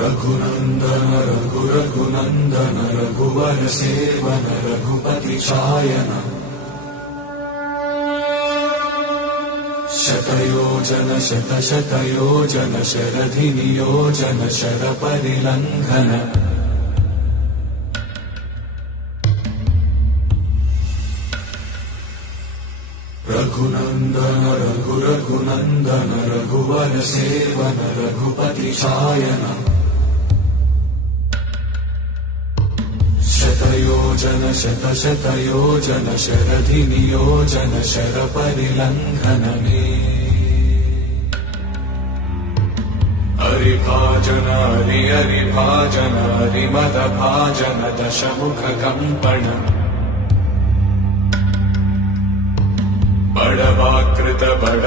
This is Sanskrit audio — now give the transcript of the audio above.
रघुनन्दन रघुनन्दन रघुवर सेवन रघुपति चायन शतयोजन शतशतयोजन शरधि नियोजन शर परिलंघन रघुनन्दन रघुनन्दन रघुवर सेवन रघुपति चायन शतयोजन शतशतयोजन शरधि नियोजन शर परिलंघन हरिभाजन हरिभाजन हरिमद भाजन दशमुख कंपन बड़वाकृत बड़